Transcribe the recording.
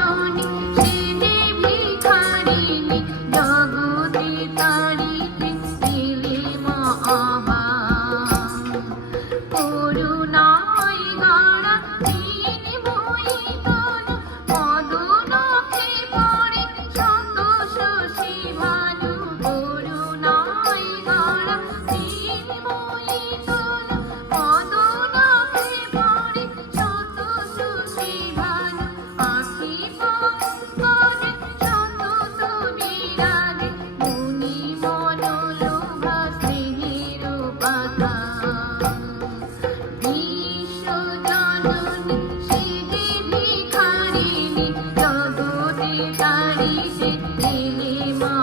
morning காணி சித்தினி மா